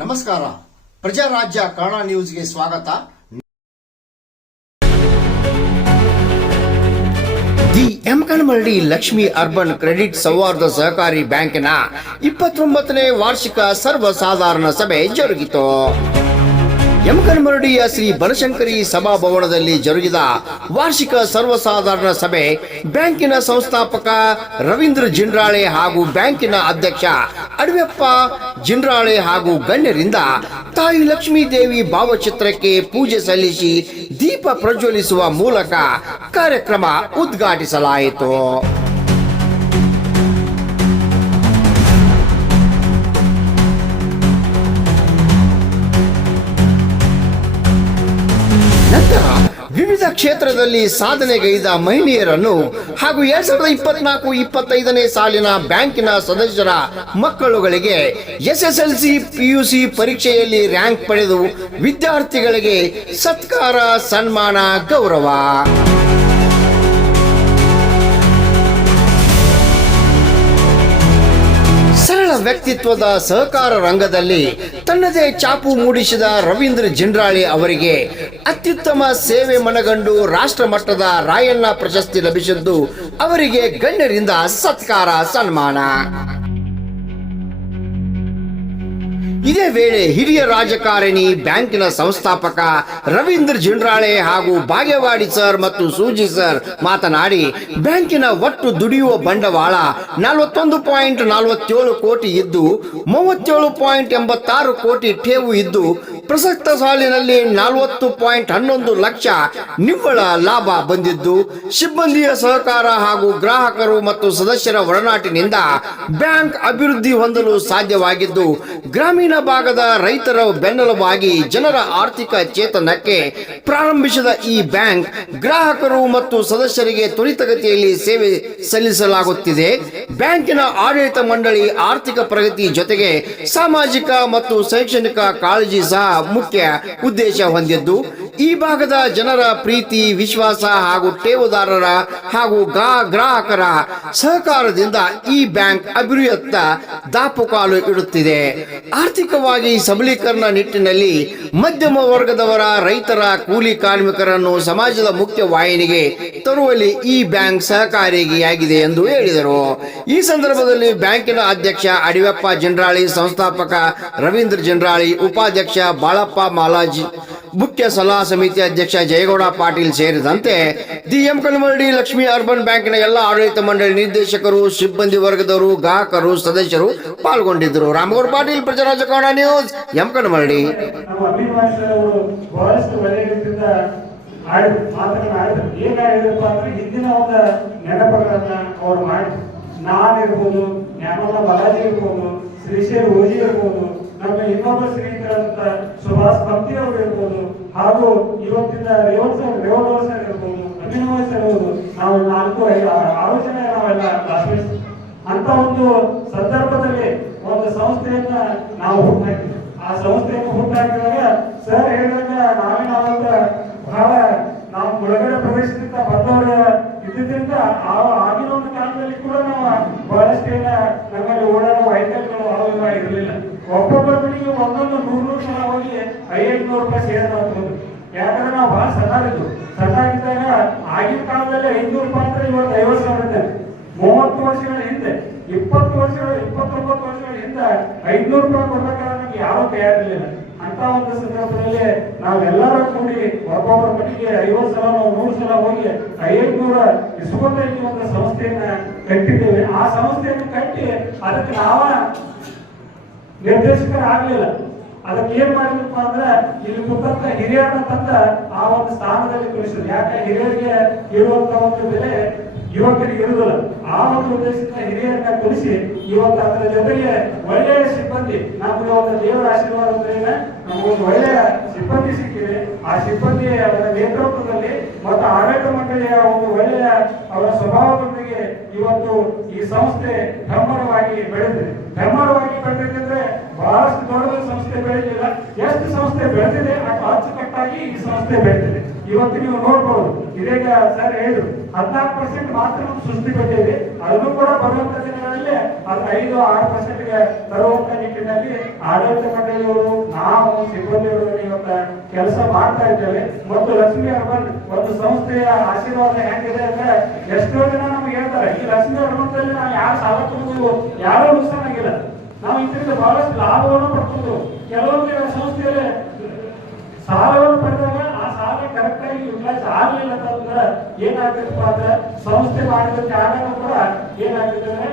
ನಮಸ್ಕಾರ. ಪ್ರಜಾರಾಜ್ಯ ಕನ್ನಡ ನ್ಯೂಸ್ಗೆ ಸ್ವಾಗತ. ದಿ ಎಮ್ಕನಮರಡಿ ಲಕ್ಷ್ಮಿ ಅರ್ಬನ್ ಕ್ರೆಡಿಟ್ ಸೌಹಾರ್ದ ಸಹಕಾರಿ ಬ್ಯಾಂಕಿನ ಇಪ್ಪತ್ತೊಂಬತ್ತನೇ ವಾರ್ಷಿಕ ಸರ್ವಸಾಧಾರಣ ಸಭೆ ಜರುಗಿತು. ಯಮಕನಮರಡಿಯ ಶ್ರೀ ಬನಶಂಕರಿ ಸಭಾಭವನದಲ್ಲಿ ಜರುಗಿದ ವಾರ್ಷಿಕ ಸರ್ವಸಾಧಾರಣ ಸಭೆ ಬ್ಯಾಂಕಿನ ಸಂಸ್ಥಾಪಕ ರವೀಂದ್ರ ಜಿಂಡ್ರಾಳೆ ಹಾಗೂ ಬ್ಯಾಂಕಿನ ಅಧ್ಯಕ್ಷ ಅಡವೆಪ್ಪ ಜಿಂಡ್ರಾಳೆ ಹಾಗೂ ಗಣ್ಯರಿಂದ ತಾಯಿ ಲಕ್ಷ್ಮೀ ದೇವಿ ಭಾವಚಿತ್ರಕ್ಕೆ ಪೂಜೆ ಸಲ್ಲಿಸಿ ದೀಪ ಪ್ರಜ್ವಲಿಸುವ ಮೂಲಕ ಕಾರ್ಯಕ್ರಮ ಉದ್ಘಾಟಿಸಲಾಯಿತು. ಕ್ಷೇತ್ರದಲ್ಲಿ ಸಾಧನೆಗೈದ ಮಹಿಳೆಯರನ್ನು ಹಾಗೂ ಎರಡ್ ಸಾವಿರದ ಇಪ್ಪತ್ನಾಲ್ಕು, ಇಪ್ಪತ್ತೈದನೇ ಸಾಲಿನ ಬ್ಯಾಂಕಿನ ಸದಸ್ಯರ ಮಕ್ಕಳುಗಳಿಗೆ ಎಸ್ಎಸ್ಎಲ್ಸಿ ಪಿಯುಸಿ ಪರೀಕ್ಷೆಯಲ್ಲಿ ರ್ಯಾಂಕ್ ಪಡೆದು ವಿದ್ಯಾರ್ಥಿಗಳಿಗೆ ಸತ್ಕಾರ, ಸನ್ಮಾನ, ಗೌರವ. ವ್ಯಕ್ತಿತ್ವದ ಸಹಕಾರ ರಂಗದಲ್ಲಿ ತನ್ನದೇ ಚಾಪು ಮೂಡಿಸಿದ ರವೀಂದ್ರ ಜಿಂಡ್ರಾಳಿ ಅವರಿಗೆ ಅತ್ಯುತ್ತಮ ಸೇವೆ ಮನಗಂಡು ರಾಷ್ಟ್ರ ಮಟ್ಟದ ರಾಯಣ್ಣ ಪ್ರಶಸ್ತಿ ಲಭಿಸಿದ್ದು ಅವರಿಗೆ ಗಣ್ಯರಿಂದ ಸತ್ಕಾರ ಸನ್ಮಾನ. ಇದೇ ವೇಳೆ ಹಿರಿಯ ರಾಜಕಾರಣಿ ಬ್ಯಾಂಕಿನ ಸಂಸ್ಥಾಪಕ ರವೀಂದ್ರ ಜಿಂಡ್ರಾಳೆ ಹಾಗೂ ಬಾಗೇವಾಡಿ ಸರ್ ಮತ್ತು ಸೂಜಿ ಸರ್ ಮಾತನಾಡಿ, ಬ್ಯಾಂಕಿನ ಒಟ್ಟು ದುಡಿಯುವ ಬಂಡವಾಳ ನಲವತ್ತೊಂದು ಪಾಯಿಂಟ್ ನಲವತ್ತೇಳು ಕೋಟಿ ಇದ್ದು, ಮೂವತ್ತೇಳು ಪಾಯಿಂಟ್ ಎಂಬತ್ತಾರು ಕೋಟಿ ಠೇವು ಇದ್ದು ಪ್ರಸಕ್ತ ಸಾಲಿನಲ್ಲಿ ನಲವತ್ತು ಪಾಯಿಂಟ್ ಹನ್ನೊಂದು ಲಕ್ಷ ನಿವ್ವಳ ಲಾಭ ಬಂದಿದ್ದು, ಸಿಬ್ಬಂದಿಯ ಸಹಕಾರ ಹಾಗೂ ಗ್ರಾಹಕರು ಮತ್ತು ಸದಸ್ಯರ ಒಡನಾಟಿನಿಂದ ಬ್ಯಾಂಕ್ ಅಭಿವೃದ್ಧಿ ಹೊಂದಲು ಸಾಧ್ಯವಾಗಿದ್ದು, ಗ್ರಾಮೀಣ ಭಾಗದ ರೈತರ ಬೆನ್ನೆಲುಬಾಗಿ ಜನರ ಆರ್ಥಿಕ ಚೇತನಕ್ಕೆ ಪ್ರಾರಂಭಿಸಿದ ಈ ಬ್ಯಾಂಕ್ ಗ್ರಾಹಕರು ಮತ್ತು ಸದಸ್ಯರಿಗೆ ತ್ವರಿತಗತಿಯಲ್ಲಿ ಸೇವೆ ಸಲ್ಲಿಸಲಾಗುತ್ತಿದೆ. ಬ್ಯಾಂಕಿನ ಆಡಳಿತ ಮಂಡಳಿ ಆರ್ಥಿಕ ಪ್ರಗತಿ ಜೊತೆಗೆ ಸಾಮಾಜಿಕ ಮತ್ತು ಶೈಕ್ಷಣಿಕ ಕಾಳಜಿ ಸಹ ಮುಖ್ಯ ಉದ್ದೇಶ ಹೊಂದಿದ್ದು ಈ ಭಾಗದ ಜನರ ಪ್ರೀತಿ, ವಿಶ್ವಾಸ ಹಾಗೂ ಠೇವುದಾರರ ಹಾಗೂ ಗ್ರಾಹಕರ ಸಹಕಾರದಿಂದ ಈ ಬ್ಯಾಂಕ್ ಅಭಿವೃದ್ಧಿಯತ್ತ ದಾಪುಕಾಲು ಇಡುತ್ತಿದೆ. ಆರ್ಥಿಕವಾಗಿ ಸಬಲೀಕರಣ ನಿಟ್ಟಿನಲ್ಲಿ ಮಧ್ಯಮ ವರ್ಗದವರ ರೈತರ ಕೂಲಿ ಕಾರ್ಮಿಕರನ್ನು ಸಮಾಜದ ಮುಖ್ಯ ವಾಹಿನಿಗೆ ತರುವಲ್ಲಿ ಈ ಬ್ಯಾಂಕ್ ಸಹಕಾರಿಯಾಗಿದೆ ಎಂದು ಹೇಳಿದರು. ಈ ಸಂದರ್ಭದಲ್ಲಿ ಬ್ಯಾಂಕಿನ ಅಧ್ಯಕ್ಷ ಅಡಿವೆಪ್ಪ ಜನರಾಳಿ, ಸಂಸ್ಥಾಪಕ ರವೀಂದ್ರ ಜನರಾಳಿ, ಉಪಾಧ್ಯಕ್ಷ ಬಾಳಪ್ಪ ಮಾಲಾಜಿ ಮುಖ್ಯ ಸಲಹಾ ಸಮಿತಿ ಅಧ್ಯಕ್ಷ ಜಯಗೌಡ ಪಾಟೀಲ್ ಸೇರಿದಂತೆ the M Kalmaradi Lakshmi urban ಬ್ಯಾಂಕ್ನ ಎಲ್ಲ ಆಡಳಿತ ಮಂಡಳಿ ನಿರ್ದೇಶಕರು, ಸಿಬ್ಬಂದಿ ವರ್ಗದವರು, ಗ್ರಾಹಕರು, ಸದಸ್ಯರು ಪಾಲ್ಗೊಂಡಿದ್ದರು. Ramagouda Patil Prajaraja Kannada news, M Kalmaradi. ಆಡಿದ್ರು. ಅಂದ್ರೆ ಹಿಂದಿನ ಒಂದು ಮಾಡಿ ನಾನಿರ್ಬೋದು ನ್ಯಾಮಲ ಬಾಲಾಜಿ ಇರ್ಬೋದು, ಶ್ರೀಶೈಲ್ ಓಜಿ ಇರ್ಬೋದು ನಮ್ಮ ಇನ್ನೊಬ್ಬ ಸ್ನೇಹಿತರಾದಂತ ಸುಭಾಷ್ ಭಕ್ತಿ ಅವರು ಇರ್ಬೋದು ಹಾಗೂ ಇವತ್ತಿನ ರೇವಣ್ ಸರ್ ರೇವಣ್ ಸರ್ ಇರ್ಬೋದು ಅಭಿನವ ಸರ್ ಇರ್ಬೋದು ನಾವು ನಾಲ್ಕು ಆಲೋಚನೆ ನಾವೆಲ್ಲ ಅಂತ ಒಂದು ಸಂದರ್ಭದಲ್ಲಿ ಒಂದು ಸಂಸ್ಥೆಯನ್ನ ನಾವು ಹುಟ್ಟಾಕಿದ್ವಿ. ಆ ಸಂಸ್ಥೆಯನ್ನು ಹುಟ್ಟಾಕಿದಾಗ ಸರ್ ಹೇಳಿದಾಗ ನಾವೇ ನಾವಂತ ಬಹಳ ನಾವು ಒಳಗಡೆ ಪ್ರದೇಶದಿಂದ ಬಂದವರ ಇದ್ದಿದ್ದರಿಂದ ಆ ಆಗಿನ ಒಂದು ಕಾಲದಲ್ಲಿ ಕೂಡ ನಾವು ಬಹಳಷ್ಟು ನಮ್ಮಲ್ಲಿ ಓಡಾಡೋ ವೈಕಲ್ಗಳು ಅವಾಗ ಇರಲಿಲ್ಲ ಒಬ್ಬೊಬ್ಬರ ಮನೆಗೆ ಒಂದೊಂದು ನೂರು ಸಲ ಹೋಗಿ ಐವತ್ನೂರು ರೂಪಾಯಿ ಸೇರ್ ಯಾಕಂದ್ರೆ ನಾವು ಬಹಳ ಸಣ್ಣಾಗಿದ್ದು ಸಣ್ಣಾಗಿದ್ದಾಗ ಆಗಿನ ಕಾಲದಲ್ಲಿ ಐನೂರು ರೂಪಾಯಿ ಅಂದ್ರೆ ಇವತ್ತು ಐವತ್ತು ಸಾವಿರ ಇದೆ ಮೂವತ್ತು ವರ್ಷಗಳ ಹಿಂದೆ, ಇಪ್ಪತ್ತು ವರ್ಷಗಳ, ಇಪ್ಪತ್ತೊಂಬತ್ತು ವರ್ಷಗಳ ಹಿಂದೆ ಐದ್ನೂರು ರೂಪಾಯಿ ಕೊಡ್ಬೇಕಾದ್ರೆ ನಮ್ಗೆ ಯಾವ ತಯಾರಿರಲಿಲ್ಲ. ಅಂತ ಒಂದು ಸಂದರ್ಭದಲ್ಲಿ ನಾವೆಲ್ಲರೂ ಕೂಡಿ ಒಬ್ಬೊಬ್ಬರ ಮನೆಗೆ ಐವತ್ತು ಸಲ, ನಾವು ನೂರು ಸಲ ಹೋಗಿ ಐನೂರ ಇಸ್ಕೊಂಡ ಒಂದು ಸಂಸ್ಥೆಯನ್ನ ಕಟ್ಟಿದ್ದೇವೆ. ಆ ಸಂಸ್ಥೆಯನ್ನು ಕಟ್ಟಿ ಅದಕ್ಕೆ ನಾವ ನಿರ್ದೇಶಕರಾಗ್ಲಿಲ್ಲ. ಅದಕ್ಕೆ ಏನ್ ಮಾಡಿದ್ರಪ್ಪ ಅಂದ್ರೆ, ಇಲ್ಲಿ ಮುಖಾಂತರ ಹಿರಿಯರನ್ನ ತಂದ ಆ ಒಂದು ಸ್ಥಾನದಲ್ಲಿ ಕಳಿಸಿದ್ರು. ಯಾಕೆ? ಹಿರಿಯರಿಗೆ ಇರುವಂತ ಒಂದು ಬೆಲೆ ಯುವಕರಿಗೆ ಇರುವುದಿಲ್ಲ. ಆ ಒಂದು ಉದ್ದೇಶದಿಂದ ಹಿರಿಯರನ್ನ ಕಳಿಸಿ ಇವತ್ತು ಅದರ ಜೊತೆಗೆ ಒಳ್ಳೆಯ ಸಿಬ್ಬಂದಿ, ನಮ್ಗೆ ಒಂದು ದೇವರ ಆಶೀರ್ವಾದದಿಂದ ನಮಗೊಂದು ಒಳ್ಳೆಯ ಸಿಬ್ಬಂದಿ ಸಿಕ್ಕಿದೆ. ಆ ಸಿಬ್ಬಂದಿ ಅವರ ನೇತೃತ್ವದಲ್ಲಿ ಮತ್ತು ಆಡಳಿತ ಮಂಡಳಿಯ ಒಂದು ಒಳ್ಳೆಯ ಅವರ ಸ್ವಭಾವದೊಂದಿಗೆ ಇವತ್ತು ಈ ಸಂಸ್ಥೆ ಬ್ರಹ್ಮರವಾಗಿ ಬೆಳೆದಿದೆ. ಹೆಮ್ಮರವಾಗಿ ಬೆಳೆದಿದ್ರೆ ಬಹಳಷ್ಟು ದೊಡ್ಡ ಸಂಸ್ಥೆ ಬೆಳೆದಿಲ್ಲ. ಎಷ್ಟು ಸಂಸ್ಥೆ ಬೆಳೆದಿದೆ ಅದು ಅಚ್ಚುಕಟ್ಟಾಗಿ ಈ ಸಂಸ್ಥೆ ಬೆಳೆದಿದೆ. ಇವತ್ತು ನೀವು ನೋಡ್ಬೋದು. ಇದೀಗ ಸರ್ ಹೇಳಿದ್ರು, ಹದಿನಾಲ್ಕು ಪರ್ಸೆಂಟ್ ಮಾತ್ರ ಸುಸ್ತಿ ಇದೆ ಅದನ್ನು ಕೂಡ ಬರುವಂತ ದಿನಗಳಲ್ಲಿ ಅದು ಐದು, ಆರು ಪರ್ಸೆಂಟ್ಗೆ ತರುವಂತ ನಿಟ್ಟಿನಲ್ಲಿ ಆಡಳಿತ ಮಂಡಳಿಯವರು, ನಾವು, ಸಿಬ್ಬಂದಿಯವರು ಇವತ್ತ ಕೆಲಸ ಮಾಡ್ತಾ ಇದ್ದೇವೆ. ಮತ್ತು ಲಕ್ಷ್ಮಿ ಅರ್ಬನ್ ಒಂದು ಸಂಸ್ಥೆಯ ಆಶೀರ್ವಾದ ಹೆಂಗಿದೆ ಅಂದ್ರೆ ಎಷ್ಟೋ ಜನ ನಮ್ಗೆ ಹೇಳ್ತಾರೆ ಈ ಲಕ್ಷ್ಮಿ ಅರ್ಬನ್ದಲ್ಲಿ ನಾವು ಯಾರು ಸಾಲ ತಗೊಂಡು ಯಾರೋ ನುಕ್ಸಾನ್ ಆಗಿಲ್ಲ. ನಾವು ಇದರಿಂದ ಬಹಳಷ್ಟು ಲಾಭವನ್ನು ಪಡ್ಕೊಂಡು ಕೆಲವೊಂದು ಸಂಸ್ಥೆಯಲ್ಲಿ ಸಾಲವನ್ನು ಪಡೆದಾಗ ಆ ಸಾಲ ಕರೆಕ್ಟ್ ಆಗಿ ಯುಟಿಲೈಸ್ ಆಗಲಿಲ್ಲ ಅಂತಂದ್ರೆ ಏನಾಗ್ತದಪ್ಪ ಅಂದ್ರೆ ಸಂಸ್ಥೆ ಮಾಡಿದ ತ್ಯಾಗನೂ ಕೂಡ ಏನಾಗ್ತದೆ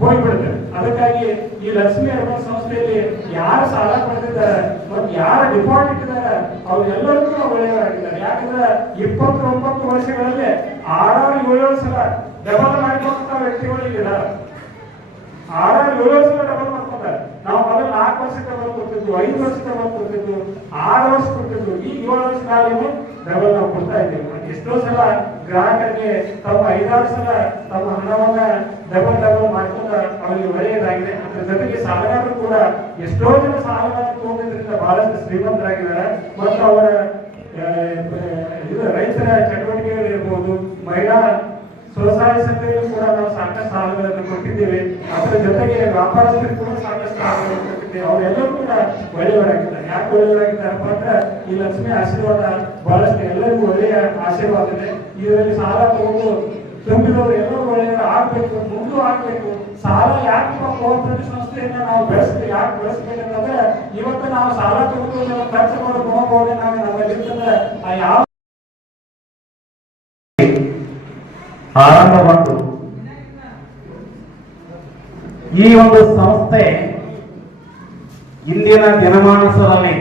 ಹೋಗ್ಬಿಡುತ್ತೆ. ಅದಕ್ಕಾಗಿ ಈ ಲಕ್ಷ್ಮಿ ಅರ್ಬನ್ ಸಂಸ್ಥೆಯಲ್ಲಿ ಯಾರು ಸಾಲ ಪಡೆದಿದ್ದಾರೆ ಮತ್ತು ಯಾರು ಡಿಪಾಸಿಟ್ ಇಟ್ಟಿದ್ದಾರೆ ಅವರೆಲ್ಲರೂ ಕೂಡ ಒಳ್ಳೆಯವರಾಗಿದ್ದಾರೆ. ಯಾಕಂದ್ರೆ ಇಪ್ಪತ್ತೊಂಬತ್ತು ವರ್ಷಗಳಲ್ಲಿ ಆರಾರು ಏಳು ಸಲ ಡಬಲ್ ಮಾಡಿಕೊಂಡಂತ ವ್ಯಕ್ತಿಗಳು ಇಲ್ಲಿದ್ದಾರೆ ಆರಾಮ್ ಏಳು ವರ್ಷ ಡಬಲ್ ಮಾಡ್ಕೊಂತಾರೆ. ನಾವು ಮೊದಲು ನಾಲ್ಕು ವರ್ಷ ಡಬಲ್ ಕೊಡ್ತಿದ್ವು, ಐದು ವರ್ಷ ಡಬಲ್ ಕೊಡ್ತಿದ್ವು, ಆರು ವರ್ಷ ಕೊಡ್ತಿದ್ವು. ಈಗ ಏಳು ವರ್ಷ ಕಾಲಿಗೆ ಡಬಲ್ ನಾವು ಕೊಡ್ತಾ ಇದ್ದೀವಿ. ಎಷ್ಟೋ ಸಲ ಗ್ರಾಹಕರಿಗೆ ತಮ್ಮ ಐದಾರು ಸಲ ತಮ್ಮ ಹಣವನ್ನ ಡಬಲ್ ಡಬಲ್ ಮಾಡ್ಕೊಂಡ ಅವರಿಗೆ ಒಳ್ಳೆಯದಾಗಿದೆ. ಅದ್ರ ಜೊತೆಗೆ ಸಾಲಗಾರರು ಕೂಡ ಎಷ್ಟೋ ಜನ ಸಾಲಗಾರರು ತಗೊಂಡಿದ್ರಿಂದ ಬಹಳಷ್ಟು ಶ್ರೀಮಂತರಾಗಿದ್ದಾರೆ. ಮತ್ತು ಅವರ ರೈತರ ಚಟುವಟಿಕೆಗಳಿರ್ಬೋದು, ಮಹಿಳಾ ಸ್ವಸಹಾಯ ಸಂಘಗಳು ಕೂಡ ನಾವು ಸಾಕಷ್ಟು ಸಾಲಗಳನ್ನು ಕೊಟ್ಟಿದ್ದೇವೆ. ಅದರ ಜೊತೆಗೆ ವ್ಯಾಪಾರಸ್ಥರಿಗೆ ಕೂಡ ಸಾಕಷ್ಟು ಸಾಲಗಳನ್ನು ಕೊಟ್ಟಿದ್ದೇವೆ. ಅವರೆಲ್ಲರೂ ಕೂಡ ಒಳ್ಳೆಯವರಾಗಿದ್ದಾರೆ. ಯಾಕೆ ಒಳ್ಳೆಯವರಾಗಿದ್ದಾರೆ ಅಂದ್ರೆ ಈ ಲಕ್ಷ್ಮಿ ಆಶೀರ್ವಾದ ಬಹಳಷ್ಟು ಎಲ್ಲರಿಗೂ ಒಳ್ಳೆಯ ಆಶೀರ್ವಾದ ಇದೆ. ಇದರಲ್ಲಿ ಸಾಲ ತಗೊಂಡು ತುಂಬಿದವರು ಎಲ್ಲರೂ ಒಳ್ಳೆಯವರು ಆಗ್ಬೇಕು, ಮುಂದೂ ಆಗ್ಬೇಕು. ಸಾಲ ಯಾಕೆ ಕೋಆಪರೇಟಿವ್ ಸಂಸ್ಥೆಯನ್ನ ನಾವು ಬೆಳೆಸ್ತೀವಿ ಯಾಕೆ ಬೆಳೆಸ್ಬೇಕಂತಂದ್ರೆ ಇವತ್ತು ನಾವು ಸಾಲ ತಗೊಂಡು ಖರ್ಚು ಮಾಡೋ ನಾವು ನಮ್ಮಲ್ಲಿ ಆ ಯಾವ ಆರಂಭಗೊಂಡು. ಈ ಒಂದು ಸಂಸ್ಥೆ ಇಂದಿನ ದಿನಮಾನಸದಲ್ಲಿ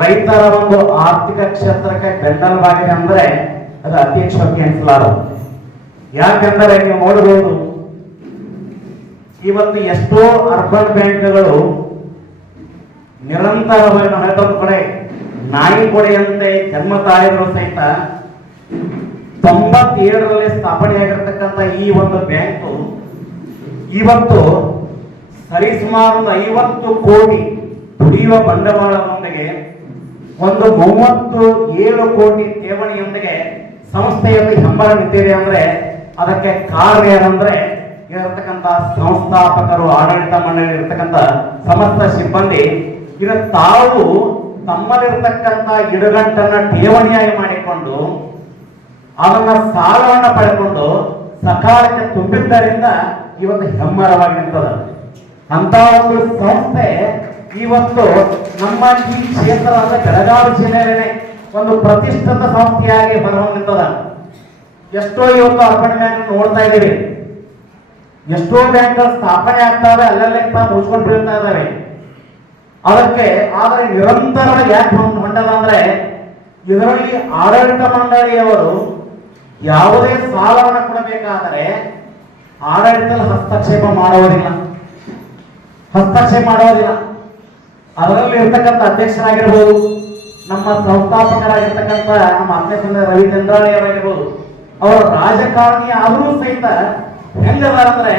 ರೈತರ ಒಂದು ಆರ್ಥಿಕ ಕ್ಷೇತ್ರಕ್ಕೆ ಬೆಂಬಲವಾಗಿದೆ ಅಂದ್ರೆ ಅದು ಅಧ್ಯಕ್ಷವಾಗಿ ಎಣಿಸಲಾರದು ಯಾಕೆಂದರೆ ನೀವು ನೋಡಬಹುದು, ಇವತ್ತು ಎಷ್ಟೋ ಅರ್ಬನ್ ಬ್ಯಾಂಕ್ಗಳು ನಿರಂತರವಾಗಿ ಹಣದೊಂದು ಕಡೆ ನಾಯಿ ಕೊಡೆಯಂತೆ ಜನ್ಮ ತಾಯಿಗಳು ಸಹಿತ ತೊಂಬತ್ತೇಳರಲ್ಲಿ ಸ್ಥಾಪನೆಯಾಗಿರ್ತಕ್ಕಂಥ ಈ ಒಂದು ಬ್ಯಾಂಕು ಇವತ್ತು ಸರಿಸುಮಾರು ಐವತ್ತು ಕೋಟಿ ದುಡಿಯುವ ಬಂಡವಾಳದೊಂದಿಗೆ ಒಂದು ಮೂವತ್ತು ಏಳು ಕೋಟಿ ಠೇವಣಿಯೊಂದಿಗೆ ಸಂಸ್ಥೆಯಲ್ಲಿ ಹೆಂಬಲ ನಿಂತಿದೆ ಅಂದ್ರೆ ಅದಕ್ಕೆ ಕಾರಣ ಏನಂದ್ರೆ ಇರತಕ್ಕಂಥ ಸಂಸ್ಥಾಪಕರು, ಆಡಳಿತ ಮಂಡಳಿ ಇರತಕ್ಕಂಥ ಸಮಸ್ತ ಸಿಬ್ಬಂದಿ ಇದು ತಾವು ತಮ್ಮಲ್ಲಿರ್ತಕ್ಕಂಥ ಗಿಡಗಂಟನ್ನ ಠೇವಣಿಯಾಗಿ ಮಾಡಿಕೊಂಡು ಅದನ್ನ ಸಾಲವನ್ನು ಪಡೆದುಕೊಂಡು ಸಕಾಲಕ್ಕೆ ತುಂಬಿದ್ದರಿಂದ ಇವತ್ತು ಹೆಮ್ಮರವಾಗಿ ನಿಂತದ ಅಂತ ಒಂದು ಸಂಸ್ಥೆ ಇವತ್ತು ನಮ್ಮ ಈ ಕ್ಷೇತ್ರದ ಬೆಳಗಾವಿ ಜಿಲ್ಲೆಯಲ್ಲೇ ಒಂದು ಪ್ರತಿಷ್ಠಿತ ಸಂಸ್ಥೆಯಾಗಿ ಹೊರಹೊಂದಿರ್ತದ ಎಷ್ಟೋ ಇವತ್ತು ಅರ್ಪಣೆ ಬ್ಯಾಂಕ್ ನೋಡ್ತಾ ಇದ್ದೀವಿ. ಎಷ್ಟೋ ಬ್ಯಾಂಕ್ ಸ್ಥಾಪನೆ ಆಗ್ತಾವೆ ಅಲ್ಲಲ್ಲೇ ಮುಚ್ಕೊಂಡು ಬೀಳ್ತಾ ಇದ್ದಾವೆ ಅದಕ್ಕೆ ಆದರೆ ನಿರಂತರ ಯಾಕೆ ಮಂಡಲ ಅಂದ್ರೆ, ಇದರಲ್ಲಿ ಆಡಳಿತ ಮಂಡಳಿಯವರು ಯಾವುದೇ ಸಾಲವನ್ನು ಕೊಡಬೇಕಾದರೆ ಆಡಳಿತದಲ್ಲಿ ಹಸ್ತಕ್ಷೇಪ ಮಾಡುವುದಿಲ್ಲ ಹಸ್ತಕ್ಷೇಪ ಮಾಡೋದಿಲ್ಲ. ಅದರಲ್ಲಿ ಇರ್ತಕ್ಕಂಥ ಅಧ್ಯಕ್ಷರಾಗಿರ್ಬೋದು, ನಮ್ಮ ಸಂಸ್ಥಾಪಕರಾಗಿರ್ತಕ್ಕಂಥ ನಮ್ಮ ಅಧ್ಯಕ್ಷ ರವಿ ಚಂದ್ರಾಣಿಯವರಾಗಿರ್ಬೋದು ಅವರ ರಾಜಕಾರಣಿ ಆದರೂ ಸಹಿತ ಹೆಂಗದ ಅಂದ್ರೆ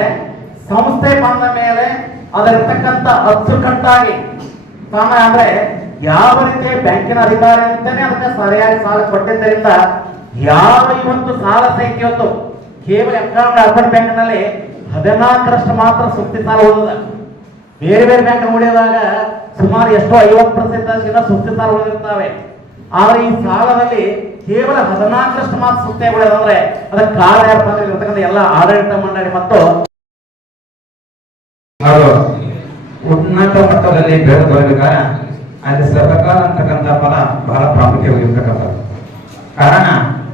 ಸಂಸ್ಥೆ ಬಂದ ಮೇಲೆ ಅದರಿರ್ತಕ್ಕಂಥ ಅಚ್ಚುಕಟ್ಟಾಗಿ ಕಾರಣ ಅಂದ್ರೆ ಯಾವ ರೀತಿ ಬ್ಯಾಂಕಿನ ಅಧಿಕಾರಿ ಅಂತಾನೆ ಅದಕ್ಕೆ ಸರಿಯಾಗಿ ಸಾಲ ಕೊಟ್ಟಿದ್ದರಿಂದ ಯಾವ ಇವತ್ತು ಸಾಲ ಸಂಖ್ಯೆ ಇವತ್ತು ಕೇವಲ ಎಕನಾಮಿಕ್ ಅರ್ಬನ್ ಬ್ಯಾಂಕ್ನಲ್ಲಿ ಹದಿನಾಲ್ಕರಷ್ಟು ಮಾತ್ರ ಸುತ್ತಿ ಸಾಲ ಉಳಿದ ಬೇರೆ ಬೇರೆ ಬ್ಯಾಂಕ್ ನೋಡಿದಾಗ ಸುಮಾರು ಎಷ್ಟೋ ಐವತ್ತು ಪರ್ಸೆಂಟ್ ಸುತ್ತಿ ಸಾಲ ಉಳಿದಿರ್ತವೆ. ಆದ್ರೆ ಈ ಸಾಲದಲ್ಲಿ ಕೇವಲ ಹದಿನಾಲ್ಕರಷ್ಟು ಮಾತ್ರ ಸುತ್ತೇ ಉಳಿದಂದ್ರೆ ಅದಕ್ಕೆ ಕಾರಣ ಯಾರಪ್ಪ ಇರ್ತಕ್ಕಂಥ ಎಲ್ಲ ಆಡಳಿತ ಮಂಡಳಿ ಮತ್ತು ಉನ್ನತ ಮಟ್ಟದಲ್ಲಿ ಬೆಳೆದು ಬರಬೇಕಾದ್ರೆ ಅಲ್ಲಿ ಸರ್ಕಾರ ಅಂತಕ್ಕಂಥ ಪದ ಬಹಳ ಪ್ರಾಮುಖ್ಯವಾಗಿರ್ತಕ್ಕಂಥದ್ದು ಕಾರಣ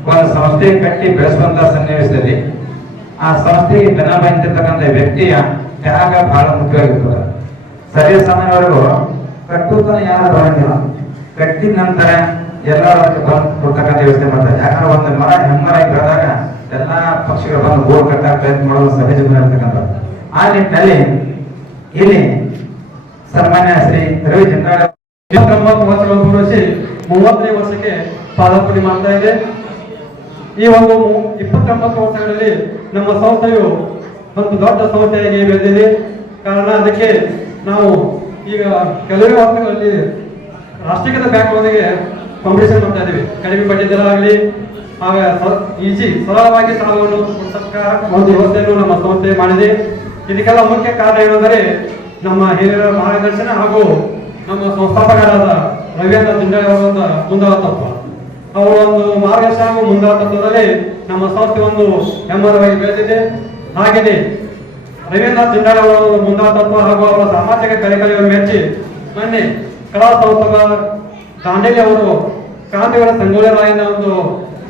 ಒಂದು ಕಟ್ಟಿ ಬೆಳೆಸುವಂತ ಸನ್ನಿವೇಶದಲ್ಲಿ ಆ ಸಂಸ್ಥೆಗೆ ಬೆನ್ನ ಬಂದಿರ್ತಕ್ಕಂಥ ವ್ಯಕ್ತಿಯ ತ್ಯಾಗ ಬಹಳ ಮುಖ್ಯವಾಗಿರ್ತದೆ. ಸರಿಯ ಸಮಯವರೆಗೂ ಕಟ್ಟುತನ ಯಾರು ಬರಂಗಿಲ್ಲ ಕಟ್ಟಿದ ನಂತರ ಎಲ್ಲರೂ ಕೊಡ್ತಕ್ಕಂಥ ವ್ಯವಸ್ಥೆ ಮಾಡ್ತಾರೆ. ಯಾಕಂದ್ರೆ ಒಂದು ಮರ ಹೆಮ್ಮರಾಗಿ ಬೆಳೆದಾಗ ಎಲ್ಲಾ ಪಕ್ಷಿಗಳು ಬಂದು ಗೋಲ್ ಕಟ್ಟಾಕ ಪ್ರಯತ್ನ ಮಾಡೋದು ಸಹಜ ಇರ್ತಕ್ಕಂಥ ಆ ನಿಟ್ಟಿನಲ್ಲಿ ಇಲ್ಲಿ ಸನ್ಮಾನ್ಯ ಶ್ರೀ ರವಿ ಮೂವತ್ತನೇ ವರ್ಷಕ್ಕೆ ಪಾದಾರ್ಪಣೆ ಮಾಡ್ತಾ ಇದೆ. ಈ ಒಂದು ಇಪ್ಪತ್ತೊಂಬತ್ತು ವರ್ಷಗಳಲ್ಲಿ ನಮ್ಮ ಸಂಸ್ಥೆಯು ಒಂದು ದೊಡ್ಡ ಸಂಸ್ಥೆಯಾಗಿ ಬೆಳೆದಿದೆ. ಕಾರಣ ಅದಕ್ಕೆ ನಾವು ಈಗ ಕೆಲವೇ ವರ್ಷಗಳಲ್ಲಿ ರಾಷ್ಟ್ರೀಕೃತ ಬ್ಯಾಂಕ್ನೊಂದಿಗೆ ಕಾಂಪಿಟೇಷನ್ ಮಾಡ್ತಾ ಇದ್ದೀವಿ. ಕಡಿಮೆ ಬಡ್ಡಿ ದರ ಆಗಲಿ, ಆಗ ಈಜಿ, ಸರಳವಾಗಿ ಸಾಲವನ್ನು ಕೊಡ್ತಕ್ಕ ಒಂದು ವ್ಯವಸ್ಥೆಯನ್ನು ನಮ್ಮ ಸಂಸ್ಥೆ ಮಾಡಿದೆ. ಇದಕ್ಕೆಲ್ಲ ಮುಖ್ಯ ಕಾರಣ ಏನೆಂದರೆ ನಮ್ಮ ಹಿರಿಯರ ಮಾರ್ಗದರ್ಶನ ಹಾಗೂ ನಮ್ಮ ಸಂಸ್ಥಾಪಕರಾದ ರವೀಂದ್ರ ಜಿಂಡಾಳಿ ಅವರ ಒಂದು ಮುಂದಾಳತ್ವ. ಅವರ ಒಂದು ಮಾರ್ಗದರ್ಶನ ಮುಂದಾಳತ್ವದಲ್ಲಿ ನಮ್ಮ ಸಂಸ್ಥೆ ಒಂದು ಹೆಮ್ಮರವಾಗಿ ಬೆಳೆದಿದೆ. ಹಾಗೆಯೇ ರವೀಂದ್ರ ಜಿಂಡಾಳಿ ಅವರ ಮುಂದಾಳತ್ವ ಹಾಗೂ ಅವರ ಸಾಮಾಜಿಕ ಕಾರ್ಯಕ್ರಮವನ್ನು ಮೆಚ್ಚಿ ಮೊನ್ನೆ ಕಲಾ ಸಂಸ್ಥೆಗಳ ದಾಂಡೇಲಿ ಅವರು ಕ್ರಾಂತಿವರ ಸಂಗೊಳ್ಳಿ ರಾಯನ ಒಂದು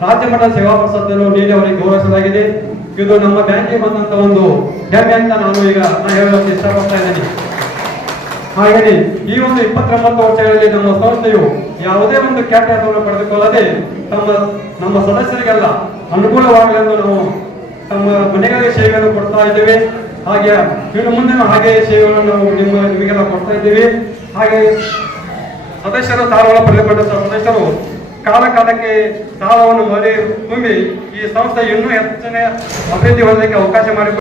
ರಾಜ್ಯ ಮಟ್ಟದ ಸೇವಾ ಪ್ರಶಸ್ತಿಯನ್ನು ನೀಡಿ ಅವರಿಗೆ ಗೌರವಿಸಲಾಗಿದೆ. ಇದು ನಮ್ಮ ಬ್ಯಾಂಕಿಗೆ ಬಂದಂತ ಒಂದು ಹೆಮ್ಮೆ ಅಂತ ನಾನು ಈಗ ನಾನು ಹೇಳೋಕೆ ಇಷ್ಟಪಡ್ತಾ ಇದ್ದೀನಿ. ಹಾಗೆಯೇ ಈ ಒಂದು ಇಪ್ಪತ್ತೊಂಬತ್ತು ವರ್ಷಗಳಲ್ಲಿ ನಮ್ಮ ಸಂಸ್ಥೆಯು ಯಾವುದೇ ಒಂದು ಹೆಸರನ್ನು ಪಡೆದುಕೊಳ್ಳದೆ ತಮ್ಮ, ನಮ್ಮ ಸದಸ್ಯರಿಗೆಲ್ಲ ಅನುಕೂಲವಾಗಲೆಂದು ನಾವು ತಮ್ಮ ಮನೆಗಳಿಗೆ ಸೇವೆಯನ್ನು ಕೊಡ್ತಾ ಇದ್ದೇವೆ. ಹಾಗೆ ಇನ್ನು ಮುಂದೆ ಹಾಗೆ ಸೇವೆಗಳನ್ನು ನಾವು ನಿಮ್ಮ, ನಿಮಗೆಲ್ಲ ಕೊಡ್ತಾ ಇದ್ದೀವಿ. ಹಾಗೆ ಸದಸ್ಯರು ಸಾಲವನ್ನು ಪಡೆದುಕೊಂಡಂತಹ ಸದಸ್ಯರು ಕಾಲ ಕಾಲಕ್ಕೆ ಸಾಲವನ್ನು ಮರಿ, ತುಂಬಿ ಈ ಸಂಸ್ಥೆ ಇನ್ನೂ ಹೆಚ್ಚಿನ ಅಭಿವೃದ್ಧಿ ಹೊಂದಲಿಕ್ಕೆ ಅವಕಾಶ ಮಾಡಿ